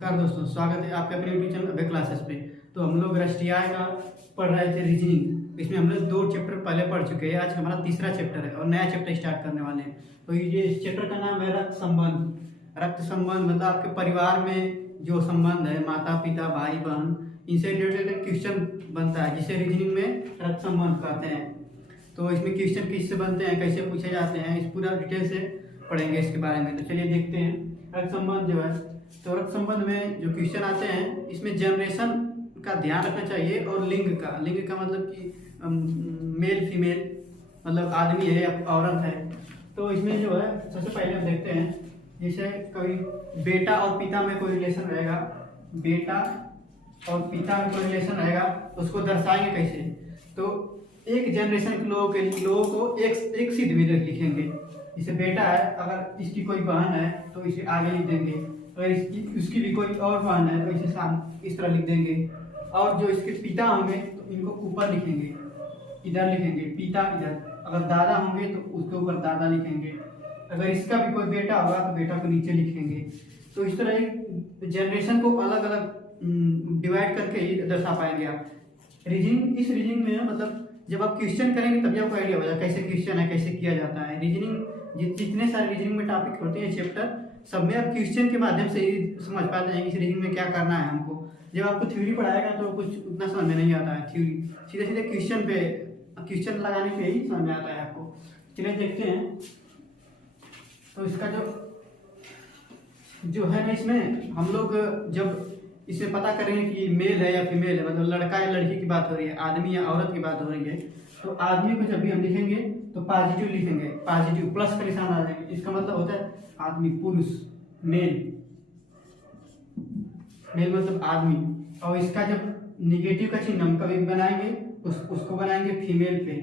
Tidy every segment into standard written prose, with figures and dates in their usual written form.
नमस्कार दोस्तों, स्वागत है आपके अपने यूट्यूब चैनल अभय क्लासेस पे। तो हम लोग राष्ट्रीय आय का पढ़ रहे थे रीजनिंग। इसमें हम लोग 2 चैप्टर पहले पढ़ चुके हैं। आज हमारा तीसरा चैप्टर है और नया चैप्टर स्टार्ट करने वाले हैं। तो ये इस चैप्टर का नाम है रक्त संबंध। रक्त संबंध मतलब आपके परिवार में जो संबंध है, माता पिता भाई बहन, इनसे रिलेटेड क्वेश्चन बनता है जिसे रीजनिंग में रक्त संबंध कहते हैं। तो इसमें क्वेश्चन किससे बनते हैं, कैसे पूछे जाते हैं, इस पूरा डिटेल से पढ़ेंगे इसके बारे में। तो चलिए देखते हैं रक्त संबंध जो है। तो रक्त संबंध में जो क्वेश्चन आते हैं इसमें जनरेशन का ध्यान रखना चाहिए और लिंग का मतलब कि मेल फीमेल, मतलब आदमी है या औरत है। तो इसमें जो है सबसे पहले हम देखते हैं, जैसे कोई बेटा और पिता में कोई रिलेशन रहेगा, बेटा और पिता में कोई रिलेशन रहेगा, उसको दर्शाएंगे कैसे। तो एक जनरेशन के लोगों को एक सीध में लिखेंगे। जैसे बेटा है, अगर इसकी कोई बहन है तो इसे आगे लिख देंगे, अगर उसकी भी कोई और बहन है तो इसे सामने इस तरह लिख देंगे। और जो इसके पिता होंगे तो इनको ऊपर लिखेंगे, इधर लिखेंगे पिता इधर। अगर दादा होंगे तो उसके ऊपर दादा लिखेंगे। अगर इसका भी कोई बेटा होगा तो बेटा को नीचे लिखेंगे। तो इस तरह एक जनरेशन को अलग अलग डिवाइड करके ही दर्शा पाएंगे आप। इस रीजनिंग में मतलब जब आप क्वेश्चन करेंगे तभी आपको आइडिया होगा कैसे क्वेश्चन है, कैसे किया जाता है। रीजनिंग जितने सारे रीजनिंग में टॉपिक होते हैं चैप्टर, सब में आप क्वेश्चन के माध्यम से ही समझ पाते हैं कि इस रीजनिंग में क्या करना है हमको। जब आपको थ्योरी पढ़ाएगा तो कुछ उतना समझ में नहीं आता है थ्योरी, सीधे सीधे क्वेश्चन लगाने पे ही समझ में आता है आपको। चलिए देखते हैं। तो इसका जो है ना, इसमें हम लोग जब इसे पता करेंगे कि मेल है या फीमेल है, मतलब लड़का या लड़की की बात हो रही है, आदमी या औरत की बात हो रही है, तो आदमी को जब भी हम लिखेंगे तो पॉजिटिव लिखेंगे, पॉजिटिव प्लस का निशान आ जाएगा। इसका मतलब होता है आदमी, पुरुष, मेल मतलब आदमी। और इसका जब निगेटिव का चिन्ह हम कभी बनाएंगे उसको बनाएंगे फीमेल पे,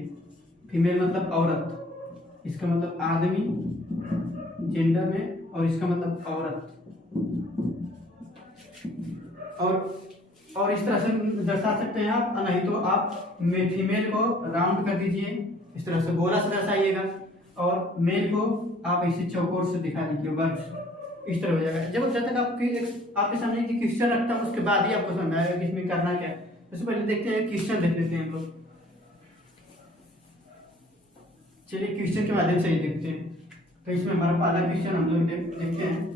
फीमेल मतलब औरत, इसका मतलब आदमी जेंडर में, और इसका मतलब औरत। और इस तरह से दर्शा सकते हैं आप, नहीं तो आप फीमेल को राउंड कर दीजिए, इस तरह से गोला से दर्शाइएगा, और मेल को आप ऐसे चौकोर से दिखा दीजिए, वर्ग, इस तरह हो जाएगा। जब तक आपके सामने की क्वेश्चन रखता हूं उसके बाद ही आपको समझ में आएगा कि इसमें करना क्या है। सबसे पहले देखते हैं क्वेश्चन, देख लेते हैं हम लोग। चलिए क्वेश्चन के माध्यम से ही देखते हैं। तो इसमें हमारा पहला क्वेश्चन हम लोग देखते हैं।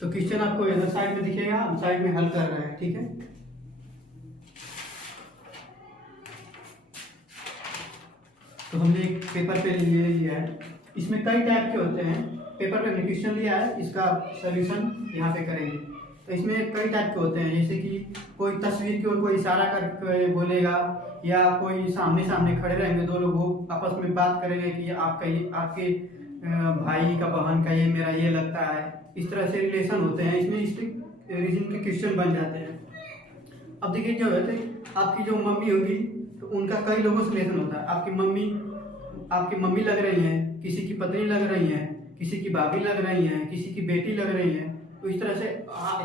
तो क्वेश्चन आपको इधर साइड में दिखेगा, हम साइड में हल कर रहे हैं, ठीक है। तो हमने एक पेपर पे ले लिया है, इसमें कई टाइप के होते हैं। पेपर पे हमने क्वेश्चन लिया है, इसका सॉल्यूशन यहाँ पे करेंगे। तो इसमें कई टाइप के होते हैं, जैसे कि कोई तस्वीर की ओर कोई इशारा करके बोलेगा, या कोई सामने सामने खड़े रहेंगे, दो लोग वो आपस में बात करेंगे कि आपके भाई का बहन का ये मेरा ये लगता है। इस तरह से रिलेशन होते हैं, इसमें इस रीजन के क्वेश्चन बन जाते हैं। अब देखिए क्या होता है, आपकी जो मम्मी होगी तो उनका कई लोगों से रिलेशन होता है। आपकी मम्मी लग रही हैं, किसी की पत्नी लग रही हैं, किसी की भाभी लग रही हैं, किसी की बेटी लग रही है। तो इस तरह से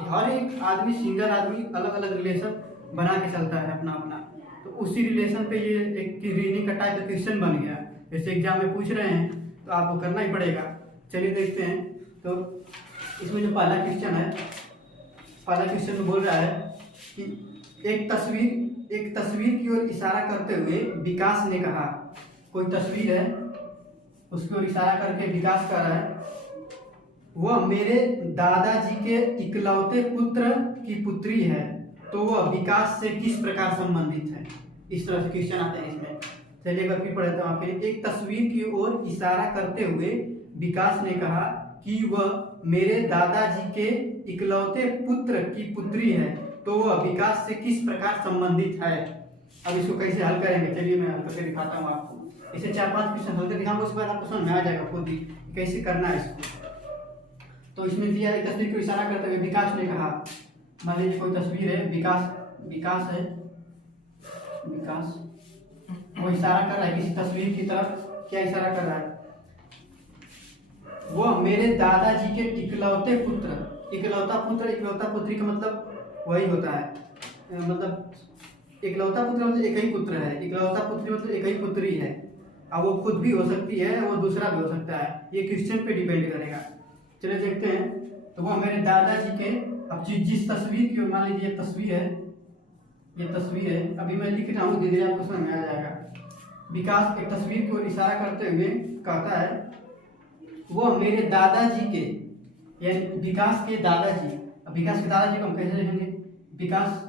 हर एक आदमी, सिंगल आदमी अलग अलग रिलेशन बना के चलता है अपना अपना। तो उसी रिलेशन पे ये एक रीजनिंग का टाइप का क्वेश्चन बन गया। जैसे एग्जाम में पूछ रहे हैं तो आपको करना ही पड़ेगा। चलिए देखते हैं। तो इसमें जो पहला क्वेश्चन में बोल रहा है कि एक तस्वीर की ओर इशारा करते हुए विकास ने कहा, कोई तस्वीर है उसकी ओर इशारा करके विकास कर रहा है, वह मेरे दादाजी के इकलौते पुत्र की पुत्री है, तो वह विकास से किस प्रकार संबंधित है। इस तरह से क्वेश्चन आते हैं इसमें। चलिए एक बार फिर पढ़ता हूं आपके लिए। एक तस्वीर की ओर इशारा करते हुए विकास ने कहा कि वह मेरे दादाजी के इकलौते पुत्र की पुत्री है, तो वह विकास से किस प्रकार संबंधित है। अब इसको कैसे हल करेंगे, चलिए मैं हल करके दिखाता हूँ आपको। इसे 4-5 क्वेश्चन हल कर दिखाऊंगा, उसके बाद आपको समझ में आ जाएगा खुद ही कैसे करना है इसको। तो इसमें दिया एक तस्वीर को इशारा करते हुए विकास ने कहा, मान लीजिए कोई तस्वीर है, विकास है, वो इशारा कर रहा है किसी तस्वीर की तरफ। क्या इशारा कर रहा है, वह मेरे दादाजी के इकलौते इकलौता पुत्री का मतलब वही होता है, मतलब इकलौता पुत्र मतलब एक ही पुत्र है, इकलौता पुत्री मतलब एक ही पुत्री है। अब वो खुद भी हो सकती है, वो दूसरा भी हो सकता है, ये क्वेश्चन पे डिपेंड करेगा। चलिए देखते हैं। तो वो मेरे दादाजी के, अब जिस तस्वीर की, मान लीजिए ये तस्वीर है, ये तस्वीर है, अभी मैं लिख रहा हूँ, धीरे धीरे आपको समझ में आ जाएगा। विकास एक तस्वीर को इशारा करते हुए कहता है वो मेरे दादाजी के, यानी विकास के दादाजी। अब विकास के दादाजी को हम कैसे लिखेंगे? विकास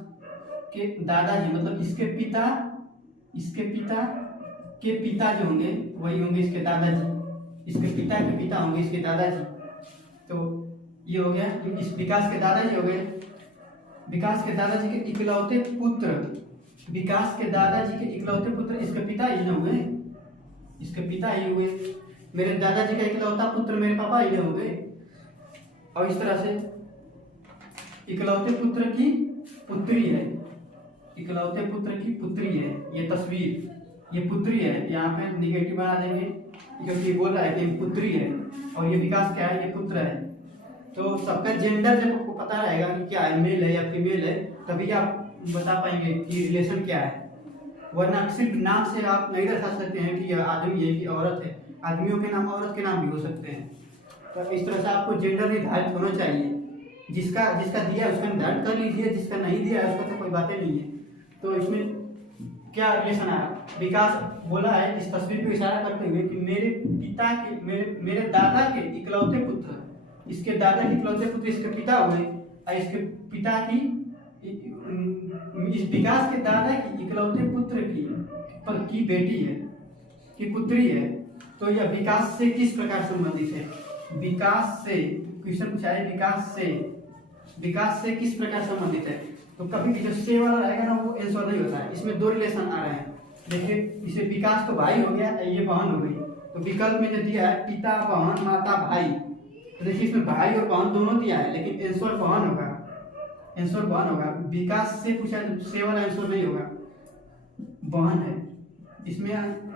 के दादाजी मतलब इसके पिता, इसके पिता के पिता जो होंगे वही होंगे इसके दादाजी, इसके पिता के पिता होंगे इसके दादाजी। तो ये हो गया, इस विकास के दादाजी हो गए, विकास के दादाजी के इकलौते पुत्र, विकास के दादाजी के इकलौते पुत्र इसके पिता ही न हुए, इसके पिता ही हुए। मेरे दादाजी का इकलौता पुत्र मेरे पापा ही हो गए। और इस तरह से इकलौते पुत्र की पुत्री है, इकलौते पुत्र की पुत्री है, ये तस्वीर, ये पुत्री है, यहाँ पे निगेटिव बना देंगे क्योंकि बोल रहा है कि पुत्री है, और ये विकास क्या है? ये पुत्र है। तो सबका जेंडर जब आपको पता रहेगा कि क्या है, मेल है या फीमेल है, तभी आप बता पाएंगे कि रिलेशन क्या है। वरना सिर्फ नाम से आप नहीं दर्शा सकते हैं कि यह आदमी है कि औरत है। आदमियों के नाम औरत के नाम भी हो सकते हैं। तो इस तरह से आपको जेंडर निर्धारित होना चाहिए। जिसका दिया है उसका निर्धारण कर लीजिए, जिसका नहीं दिया है उसका तो कोई बातें नहीं है। तो इसमें क्या रिलेशन आया? विकास बोला है इस तस्वीर को इशारा करते हुए कि मेरे पिता के, मेरे दादा के इकलौते पुत्र, इसके दादा के इकलौते पुत्र इसके पिता हुए, और इसके पिता की, इस विकास के दादा की इकलौते पुत्र की बेटी है, की पुत्री है। तो यह विकास से किस प्रकार संबंधित है? विकास से, क्वेश्चन पूछा है विकास से किस प्रकार संबंधित है? तो कभी भी जो से वाला रहेगा ना वो आंसर नहीं होता है। इसमें दो रिलेशन आ रहे हैं। देखिए इसे विकास तो भाई हो गया, ये बहन हो गई। तो विकल्प में जो दिया है पिता बहन माता भाई, तो देखिए इसमें भाई और बहन दोनों दिया है, लेकिन आंसर बहन होगा, आंसर बहन होगा। विकास से पूछा से वाला आंसर नहीं होगा, बहन है। इसमें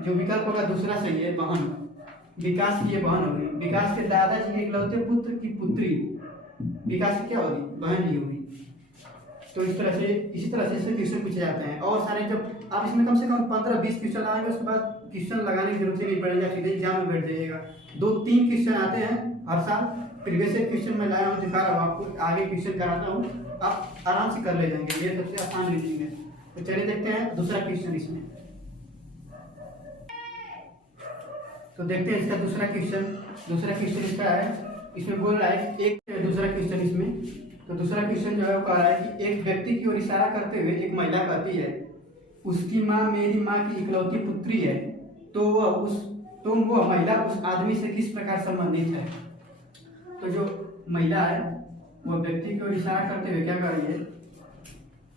जो विकल्प होगा दूसरा सही है, बहन। विकास की ये बहन होगी। विकास के दादाजी के इकलौते पुत्र की पुत्री, विकास की क्या होगी? बहन ही होगी। तो इस तरह से, इसी तरह से इसमें क्वेश्चन पूछे जाते हैं। और सारे जब आप इसमें कम से कम 15-20 क्वेश्चन आएंगे, उसके बाद क्वेश्चन लगाने की जरूरत ही नहीं पड़ेगा, सीधे एग्जाम में बैठ जाइएगा। 2-3 क्वेश्चन आते हैं हर साल। प्रीवियस क्वेश्चन में लाया हूँ, दिखा रहा हूँ आपको, आगे क्वेश्चन कराता हूँ, आप आराम से कर ले जाएंगे। ये सबसे आसान रीजनिंग है। तो चलिए देखते हैं दूसरा क्वेश्चन इसमें। तो देखते हैं इसका दूसरा क्वेश्चन इसका है। इसमें बोल रहा है कि एक, दूसरा क्वेश्चन इसमें, तो दूसरा क्वेश्चन जो है वो कह रहा है कि एक व्यक्ति की ओर इशारा करते हुए एक महिला कहती है उसकी माँ मेरी माँ की इकलौती पुत्री है, तो वो महिला उस आदमी से किस प्रकार संबंधित है? तो जो महिला है वो व्यक्ति की ओर इशारा करते हुए क्या कह रही है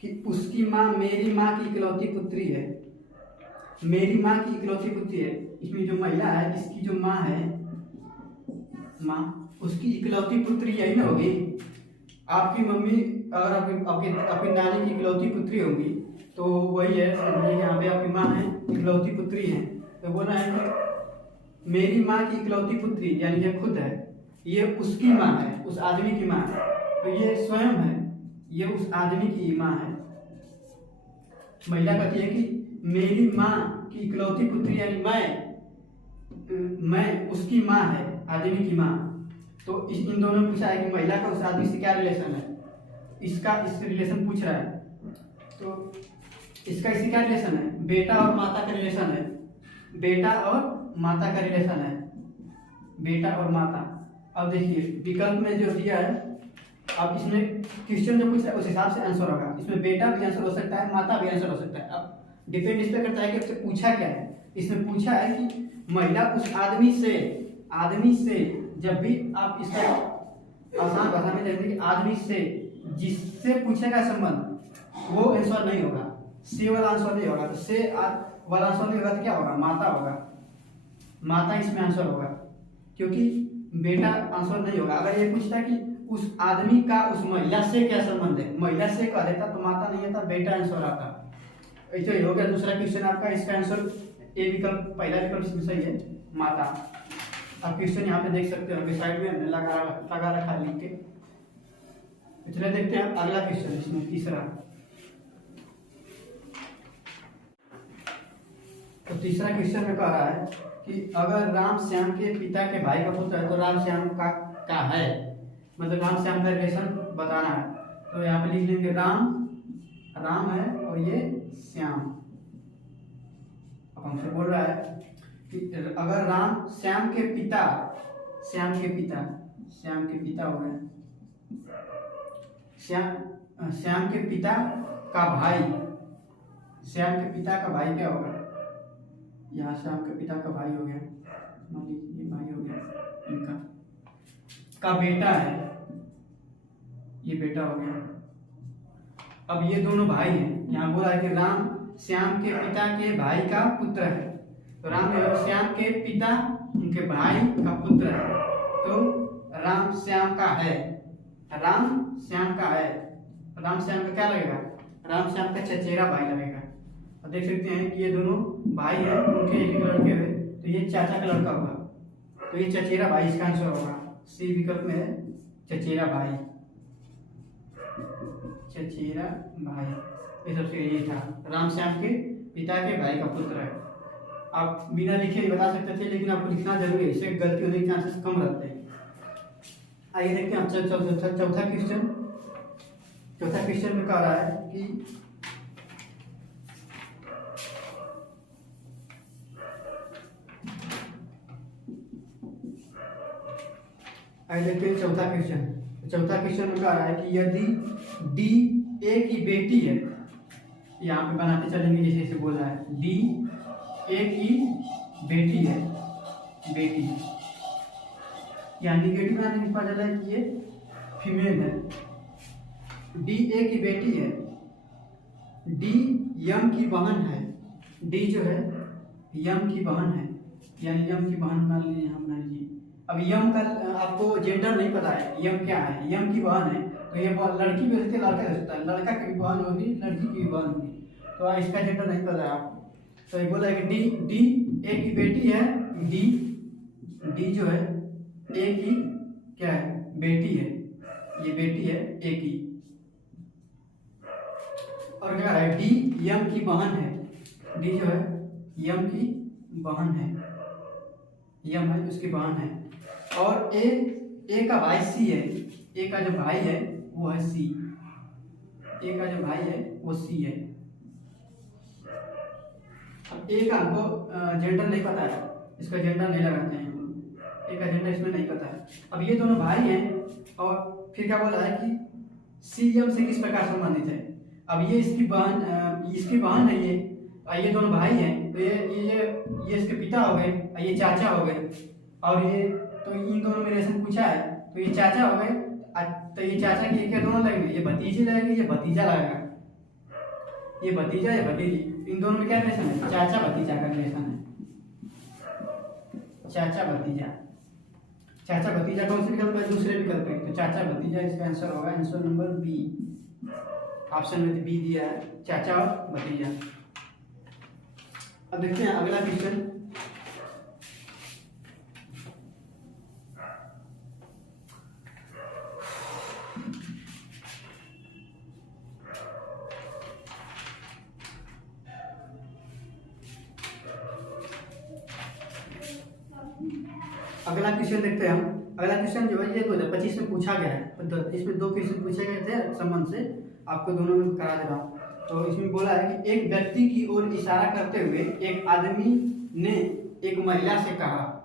कि उसकी माँ मेरी माँ की इकलौती पुत्री है, मेरी माँ की इकलौती पुत्री है। इसमें जो महिला है, इसकी जो माँ है, माँ, उसकी इकलौती पुत्री यही ना होगी। आपकी मम्मी अगर आपकी नानी की इकलौती पुत्री होगी तो वही है, यहाँ पे आपकी माँ है, इकलौती पुत्री है। तो बोल रहा है कि मेरी माँ की इकलौती पुत्री, यानी ये खुद है, ये उसकी माँ है, उस आदमी की माँ है। तो ये स्वयं है, ये उस आदमी की माँ है। महिला कहती है कि मेरी माँ की इकलौती पुत्री, यानी मैं उसकी माँ है, आदमी की माँ। तो इन दोनों ने पूछा है कि महिला का उस आदमी से क्या रिलेशन है, इसका रिलेशन पूछ रहा है। तो इसका इससे क्या रिलेशन है? बेटा और माता का रिलेशन है, बेटा और माता का रिलेशन है, बेटा और माता। अब देखिए विकल्प में जो दिया है, अब इसमें क्वेश्चन जो पूछ रहा है उस हिसाब से आंसर होगा। इसमें बेटा भी आंसर हो सकता है, माता भी आंसर हो सकता है। अब डिपेंड इस पर करता है कि आपसे पूछा क्या है। इसमें पूछा है कि महिला उस आदमी से, जब भी आप इसका आसान भाषा में देखते हैं कि आदमी से, जिससे पूछेगा संबंध, वो आंसर नहीं होगा, से वाला आंसर नहीं होगा। तो से वाला आंसर नहीं होगा तो क्या होगा? माता होगा, माता इसमें आंसर होगा, क्योंकि बेटा आंसर नहीं होगा। अगर ये पूछता कि उस आदमी का उस महिला से क्या संबंध है, महिला से कह देता तो माता नहीं आता, बेटा आंसर आता। ऐसे हो गया दूसरा क्वेश्चन आपका। इसका आंसर ए विकल्प, पहला विकल्प इसमें सही है, माता। आप क्वेश्चन यहाँ पे देख सकते हो, साइड में हमने लगा रखा लिख के। चलिए देखते हैं अगला क्वेश्चन इसमें, तीसरा। तो तीसरा क्वेश्चन में कह रहा है कि अगर राम श्याम के पिता के भाई का पुत्र है तो राम श्याम का है। मतलब राम श्याम का रिलेशन बताना है। तो यहाँ पे लिख लेंगे राम है और ये श्याम। अब हमसे बोल रहा है कि अगर राम श्याम के पिता हो गए, श्याम के पिता का भाई, श्याम के पिता का भाई क्या होगा, यहाँ श्याम के पिता का भाई हो गया, मान लीजिए ये भाई हो गया, इनका का बेटा है, ये बेटा हो गया। अब ये दोनों भाई हैं, यहाँ बोला है कि राम श्याम के पिता के भाई का पुत्र है, तो राम एवं श्याम के पिता उनके भाई का पुत्र है, तो राम श्याम का है, राम श्याम का क्या लगेगा, राम श्याम का चचेरा भाई लगेगा। और देख सकते हैं कि ये दोनों भाई हैं, उनके एक लड़के हुए, तो ये चाचा का लड़का होगा, तो ये चचेरा भाई इसका आंसर होगा। सी विकल्प में है चचेरा भाई, ये सबसे यही था, राम श्याम के पिता के भाई का पुत्र है। आप बिना लिखे ही बता सकते थे, लेकिन आपको लिखना जरूरी है, इससे गलती होने के चांसेस कम रहते हैं। आइए देखते हैं चौथा क्वेश्चन में कह रहा है कि देखते हैं चौथा क्वेश्चन में कह रहा है कि यदि डी ए की बेटी है, यहाँ पे बनाते चलेंगे जैसे जैसे बोल रहा है, डी ए की बेटी है, यहाँ निगेटिव बनाने के पता चला है कि ये फीमेल है, डी ए की बेटी है, डी यम की बहन है, डी जो है यम की बहन है, यानी यम की बहन मान लीजिए, यहाँ बना लीजिए। अब यम का आपको जेंडर नहीं पता है, यम क्या है, यम की बहन है, तो ये लड़की भी हो सकती है, लड़का हो सकता है, लड़का की भी बहन होगी, लड़की की भी बहन होगी, तो इसका जेंडर नहीं पता है आपको। तो ये बोला है कि डी ए की बेटी है, डी जो है ए की क्या है, बेटी है, ये बेटी है ए की। और क्या है, डी यम की बहन है, डी जो है यम की बहन है, यम है उसकी बहन है। और ए का भाई सी है, ए का जो भाई है वो है सी, ए का जो भाई है वो सी है। अब ए का हमको जेंडर नहीं पता है, इसका जेंडर नहीं लगाते हैं, ए का जेंडर इसमें नहीं पता है। अब ये दोनों भाई हैं, और फिर क्या बोला है कि सी यम से किस प्रकार संबंधित है। अब ये इसकी बहन है, ये दोनों भाई हैं, तो ये इसके पिता हो गए, ये चाचा हो गए, और ये तो इन दोनों में रिलेशन पूछा है, तो ये चाचा हो गए, तो ये चाचा की क्या दोनों लगेंगे, ये भतीजे लगेंगे, ये भतीजा लगेगा, ये भतीजा या भतीजी, इन दोनों में क्या रिलेशन है, चाचा भतीजा का रिलेशन है, चाचा भतीजा कौन से विकल्प है, दूसरे विकल्प है, तो चाचा भतीजा इसका आंसर होगा, आंसर नंबर बी, ऑप्शन में बी दिया है, चाचा और भतीजा। अब देखते हैं अगला क्वेश्चन। अगला क्वेश्चन देखते हैं हम। अगला क्वेश्चन जो है ये 2025 में पूछा गया है, तो इसमें 2 क्वेश्चन पूछे गए थे संबंध से, आपको दोनों में करा दे रहा हूँ। तो इसमें बोला है कि एक व्यक्ति की ओर इशारा करते हुए एक आदमी ने एक महिला से कहा,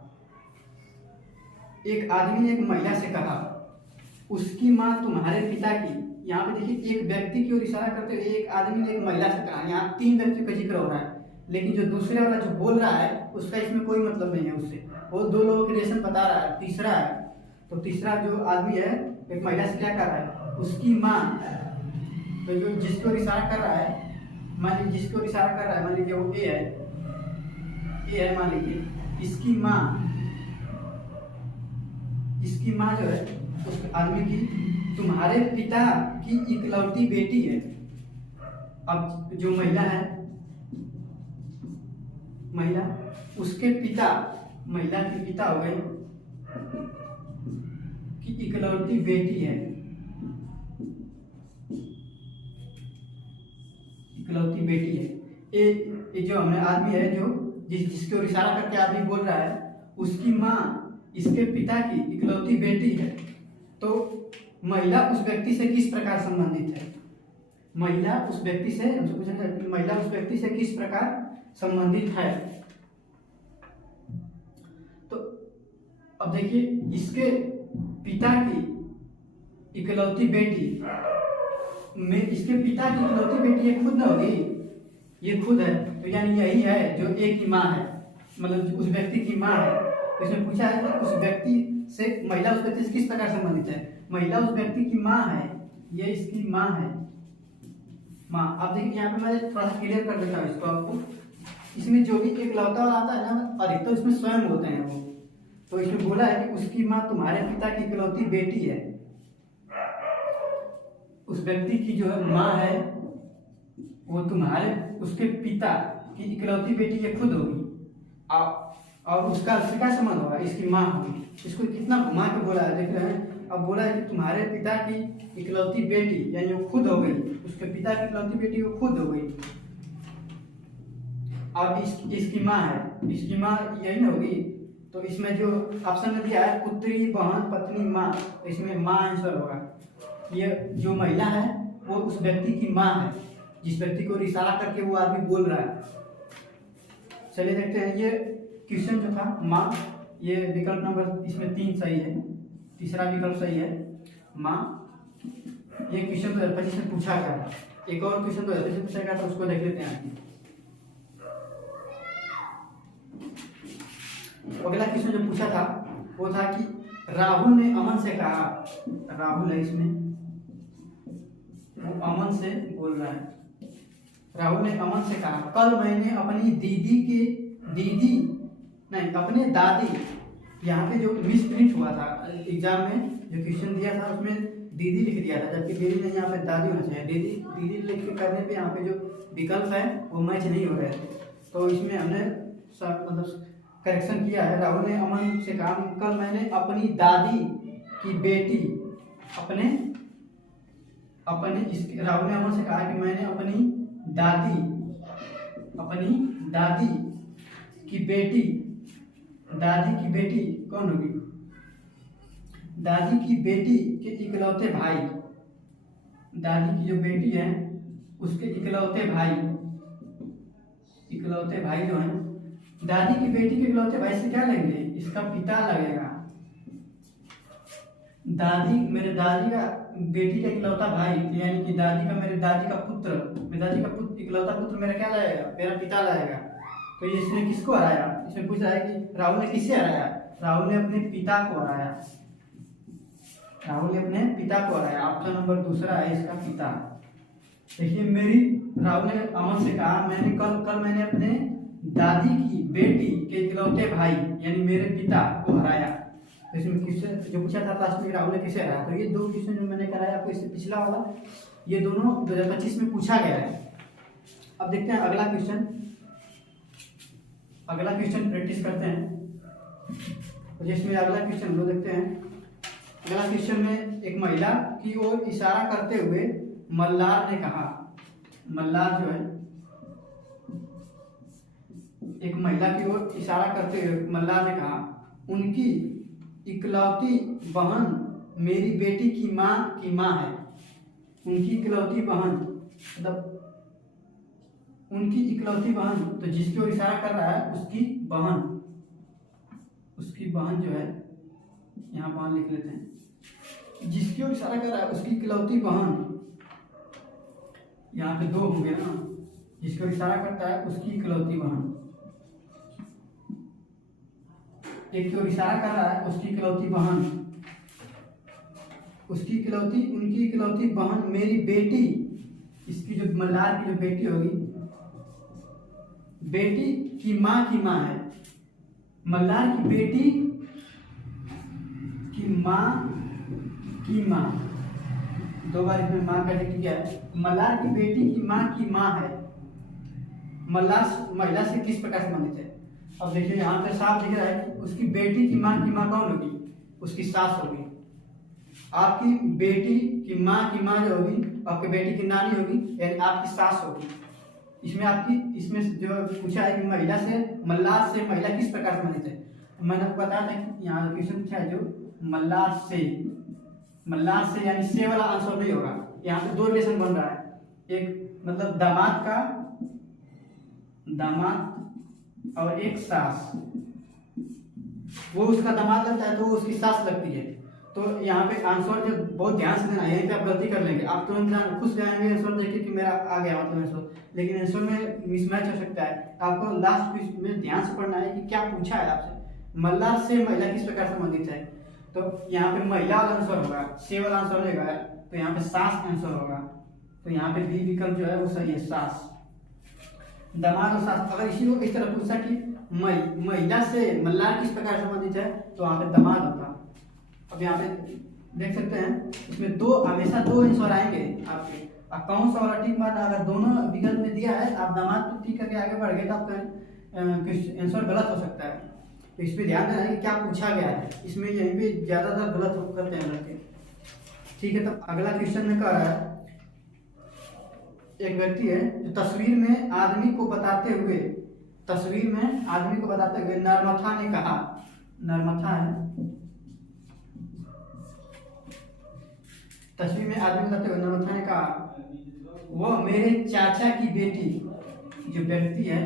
उसकी माँ तुम्हारे पिता की। यहाँ पे देखिए, एक व्यक्ति की ओर इशारा करते हुए एक आदमी ने एक महिला से कहा, यहाँ 3 व्यक्ति का जिक्र हो रहा है, लेकिन जो दूसरे वाला जो बोल रहा है उसका इसमें कोई मतलब नहीं है उससे, वो 2 लोगों की रिलेशन बता रहा है, तीसरा है। तो तीसरा जो आदमी है एक महिला से क्या कर रहा है, उसकी माँ, तो जो जिसको इशारा कर रहा है, मान लीजिए वो ए है, मान लीजिए इसकी माँ जो है उस आदमी की तुम्हारे पिता की इकलौती बेटी है। अब जो महिला है, उसके पिता, महिला के पिता हो गए कि इकलौती बेटी है, ये जो हमें आदमी है, जो जिसके ओर इशारा करके आदमी बोल रहा है, उसकी माँ इसके पिता की इकलौती बेटी है। तो महिला उस व्यक्ति से किस प्रकार संबंधित है। महिला उस व्यक्ति से, हमसे पूछा जाता है महिला उस व्यक्ति से किस प्रकार संबंधित है। तो अब देखिए, इसके पिता की इकलौती बेटी में, इसके पिता की इकलौती बेटी ये खुद न होगी, ये खुद है, तो यानी यही है जो एक ही माँ है, मतलब उस व्यक्ति की माँ है। तो इसमें पूछा है कि उस व्यक्ति से, महिला उस व्यक्ति से किस प्रकार संबंधित है। महिला उस व्यक्ति की माँ है, ये इसकी माँ है, माँ। अब देखिए यहाँ पे मैं थोड़ा सा क्लियर कर देता हूँ इसको आपको। इसमें जो भी इकलौता वाला आता है ना, अधिकतर तो इसमें स्वयं होते हैं वो। तो इसमें बोला है कि उसकी माँ तुम्हारे पिता की इकलौती बेटी है। उस व्यक्ति की जो माँ है वो तुम्हारे, उसके पिता की इकलौती बेटी ये खुद होगी, और उसका उससे क्या संबंध होगा, इसकी माँ होगी। इसको कितना घुमा के बोला है, देख रहे हैं। अब बोला है कि तुम्हारे पिता की इकलौती बेटी, यानी वो खुद हो गई, उसके पिता की इकलौती बेटी वो खुद हो गई। अब इसकी माँ है, इसकी माँ यही ना होगी। तो इसमें जो ऑप्शन में दिया है पुत्री, बहन, पत्नी, माँ, तो इसमें माँ आंसर होगा। ये जो महिला है वो उस व्यक्ति की माँ है, जिस व्यक्ति को इशारा करके वो आदमी बोल रहा है। चलिए देखते हैं, ये क्वेश्चन जो था माँ, ये विकल्प नंबर इसमें 3 सही है, तीसरा विकल्प सही है माँ। ये क्वेश्चन 2025 में पूछा गया था। एक और क्वेश्चन 2025 में पूछा गया था, उसको देख लेते हैं। अगला क्वेश्चन जो पूछा था वो था कि राहुल ने अमन से कहा, राहुल है इसमें, वो अमन से बोल रहा है। राहुल ने अमन से कहा, कल मैंने अपनी अपने दादी, यहाँ पे जो मिस प्रिंट हुआ था एग्जाम में, जो क्वेश्चन दिया था उसमें दीदी लिख दिया था, जबकि दीदी ने यहाँ पे दादी होना चाहिए। दीदी लिख के करने पे यहाँ पे जो विकल्प है वो मैच नहीं हो रहे थे, तो इसमें हमने मतलब करेक्शन किया है। राहुल ने अमन से कहा, कल मैंने अपनी दादी की बेटी, राहुल ने अमन से कहा कि मैंने अपनी दादी की बेटी, दादी की बेटी कौन होगी, दादी की बेटी के इकलौते भाई, दादी की जो बेटी है उसके इकलौते भाई जो हैं, दादी की बेटी के इकलौते भाई से क्या लेंगे, इसका पिता लगेगा। मेरे दादी का बेटी का इकलौता भाई, यानी कि मेरे दादी का पुत्र, इकलौता पुत्र मेरा क्या लाएगा, मेरा पिता लाएगा। तो ये इसने किसको हराया, इसमें पूछ रहा है कि राहुल ने किससे हराया। राहुल ने अपने पिता को हराया, ऑप्शन नंबर दूसरा है इसका, पिता। देखिए, राहुल ने अमन से कहा, कल मैंने अपने दादी की बेटी के इकलौते भाई यानी मेरे पिता को हराया। तो इसमें क्वेश्चन जो पूछा था लास्ट में, राहुल ने किसे हराया। तो ये 2 क्वेश्चन जो मैंने कराया आपको, इससे पिछला वाला, ये दोनों 2025 में पूछा गया है। अब देखते हैं अगला क्वेश्चन प्रैक्टिस करते हैं। तो जिसमें अगला क्वेश्चन हम लोग देखते हैं। अगला क्वेश्चन में एक महिला की ओर इशारा करते हुए मल्लार ने कहा, मल्लार जो है, एक महिला की ओर इशारा करते हुए मल्लार ने कहा, उनकी इकलौती बहन मेरी बेटी की माँ है। उनकी इकलौती बहन, मतलब उनकी इकलौती बहन, तो जिसकी ओर इशारा कर रहा है उसकी बहन जो है, यहाँ बहन लिख लेते हैं, जिसकी ओर इशारा कर रहा है उसकी इकलौती बहन, यहाँ पे 2 हो गया ना, जिसकी ओर इशारा करता है उसकी इकलौती बहन, एक की ओर इशारा कर रहा है उसकी इकलौती बहन, उनकी इकलौती बहन मेरी बेटी, इसकी जो मल्लार की जो बेटी होगी, बेटी की माँ है, मल्लार की बेटी की माँ 2 बार इसमें माँ का जिक्र किया है। मल्लार की बेटी की माँ है। मल्लार महिला से किस प्रकार संबंधित है। अब देखिए यहाँ पे साफ दिख रहा है कि उसकी बेटी की माँ कौन होगी, उसकी सास होगी। आपकी बेटी की माँ जो होगी, आपकी बेटी की नानी होगी, यानी आपकी सास होगी। इसमें जो पूछा है कि मल्लार से महिला किस प्रकार संबंधित है। मैंने आपको बताया था कि यहाँ क्वेश्चन पूछा है जो मल्लार मल्लाह से यानी से वाला आंसर नहीं होगा। यहाँ पे दो रिलेशन बन रहा है, एक मतलब दामाद और एक सास। वो उसका दामाद लगता है तो वो उसकी सास लगती है। तो यहाँ पे आंसर जो बहुत ध्यान से देना, यहीं पे आप गलती कर लेंगे, आप तुरंत खुश जाएंगे आंसर देखिए कि मेरा आ गया मतलब आंसर, लेकिन आंसर में मिसमैच हो सकता है। आपको लास्ट क्वेश्चन में ध्यान से पढ़ना है कि क्या पूछा है आपसे, मल्लाह से महिला किस प्रकार संबंधित है। तो यहाँ पे महिला वाला आंसर होगा, से वाला आंसर नहीं होगा, तो यहाँ पे सास आंसर होगा। तो यहाँ पे बी विकल्प जो है वो सही है, सास। दामाद और सास, अगर इसी को इस तरह पूछा कि महिला से मल्लाह किस प्रकार संबंधित है तो वहाँ पे दामाद होता। अब यहाँ पे देख सकते हैं इसमें हमेशा दो आंसर आएंगे आपके। अब कौन सा वाला टिक मारना, अगर दोनों विकल्प में दिया है आप दामाद पे टिक करके आगे बढ़ गए तो आपका आंसर गलत हो सकता है। तो इस पर ध्यान देना है कि क्या पूछा गया है, इसमें यहीं पे ज्यादातर गलत करते हैं लड़के। ठीक है, तो अगला क्वेश्चन में कह रहा है, एक व्यक्ति है जो तस्वीर में आदमी को बताते हुए नर्मथा ने कहा, नर्मथा है तस्वीर में आदमी बताते हुए नर्मथा ने कहा, वह मेरे चाचा की बेटी, जो व्यक्ति है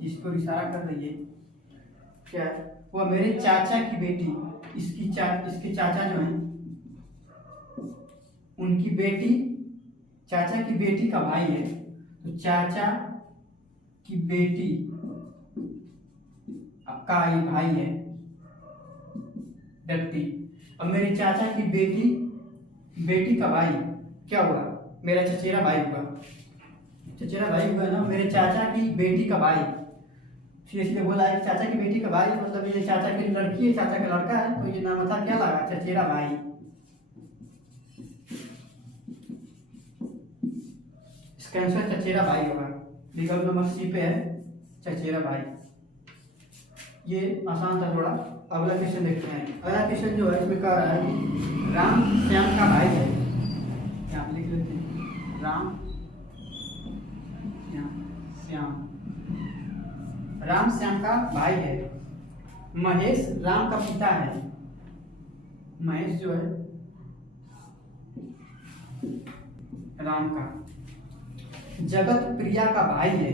जिसको इशारा कर रही है क्या है, वह मेरे चाचा की बेटी, इसके चाचा जो हैं उनकी बेटी, चाचा की बेटी का भाई है। तो चाचा की बेटी का ये भाई है व्यक्ति। अब मेरे चाचा की बेटी का भाई क्या हुआ, मेरा चचेरा भाई हुआ। चचेरा भाई हुआ ना, मेरे चाचा की बेटी का भाई। इसलिए बोला है कि चाचा की बेटी का भाई मतलब ये चाचा की लड़की है, चाचा का लड़का है, तो ये नर्मथा क्या लगा, चचेरा भाई। इसका आंसर चचेरा भाई होगा, विकल्प नंबर सी पे है, चचेरा भाई। ये आसान था थोड़ा। अगला क्वेश्चन देखते हैं। अगला क्वेश्चन जो है इसमें कह रहा है कि राम श्याम का भाई है, यहाँ लिख लेते हैं, राम श्याम, राम श्याम का भाई है। महेश राम का पिता है, महेश जो है राम का। जगत प्रिया का भाई है,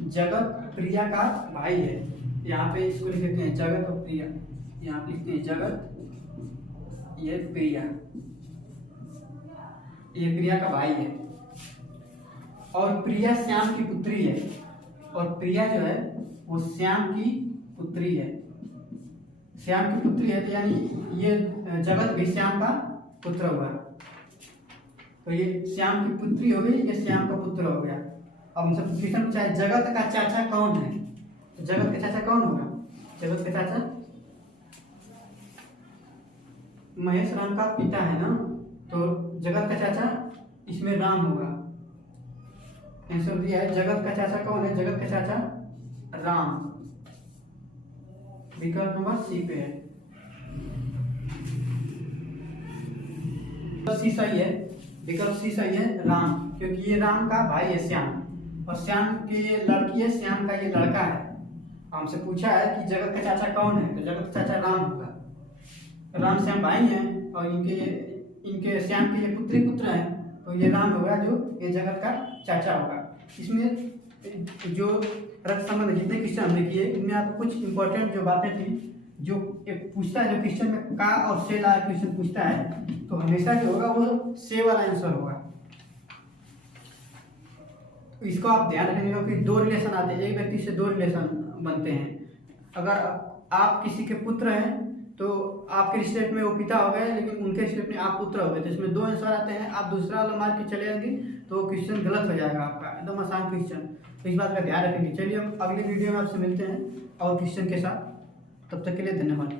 जगत प्रिया का भाई है। यहाँ पे इसको लिख देते हैं जगत और प्रिया, यहाँ पे लिखते हैं जगत, ये प्रिया, ये प्रिया का भाई है। और प्रिया श्याम की पुत्री है, और प्रिया जो है वो श्याम की पुत्री है, श्याम की पुत्री है। तो यानी ये जगत भी श्याम का पुत्र हुआ, तो ये श्याम की पुत्री हो गई, ये श्याम का पुत्र हो गया। अब हमसे क्वेश्चन पूछा है जगत का चाचा कौन है, तो जगत का चाचा कौन होगा, जगत का चाचा महेश राम का पिता है ना, तो जगत का चाचा इसमें राम होगा। आंसर दिया है जगत का चाचा कौन है, जगत का चाचा राम, विकल्प नंबर सी पे है, तो सी सही है, विकल्प सी सही है, राम, क्योंकि ये राम का भाई है श्याम, और श्याम की ये लड़की है, श्याम का ये लड़का है। हमसे पूछा है कि जगत का चाचा कौन है, तो जगत का चाचा राम होगा। राम श्याम भाई हैं और इनके श्याम के ये पुत्र हैं, तो ये राम होगा जो ये जगत का चाचा होगा। इसमें जो रक्त संबंध जितने क्वेश्चन हमने किए इनमें आपको कुछ इंपॉर्टेंट जो बातें थी, जो एक पूछता है, जो क्वेश्चन में का और से ला क्वेश्चन पूछता है, तो हमेशा जो होगा वो से वाला आंसर होगा। तो इसको आप ध्यान रखेंगे कि दो रिलेशन आते हैं, एक व्यक्ति से दो रिलेशन बनते हैं। अगर आप किसी के पुत्र हैं तो आपके स्टेट में वो पिता हो गए, लेकिन उनके स्टेट में आप पुत्र हो गए, तो इसमें दो आंसर आते हैं। आप दूसरा वाला मार के चले जाएंगे तो क्वेश्चन गलत हो जाएगा आपका, एकदम आसान क्वेश्चन। तो इस बात का ध्यान रखेंगे। चलिए अब अगले वीडियो में आपसे मिलते हैं और क्वेश्चन के साथ, तब तक के लिए धन्यवाद।